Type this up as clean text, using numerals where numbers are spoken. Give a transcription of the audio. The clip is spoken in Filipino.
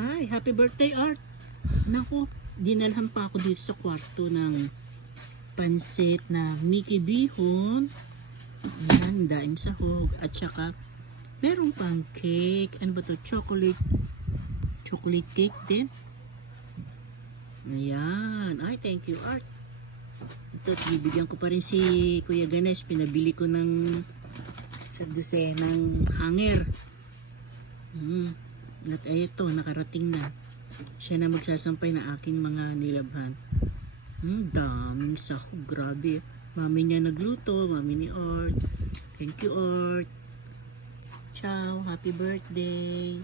Ay, happy birthday, Art. Naku, dinalhan pa ako dito sa kwarto ng pansit na Mickey Bihon. Ayan, daing sahog. At saka, merong pang cake. Ano ba to? Chocolate cake din. Ayan. Ay, thank you, Art. Ito, bibigyan ko pa rin si Kuya Ganesh. Pinabili ko ng sa dosenang hanger. At ito, nakarating na. Siya na magsasampay na aking mga nilabhan. Daming sahog. Grabe. Mami niya nagluto. Mami ni Art. Thank you, Art. Ciao. Happy birthday.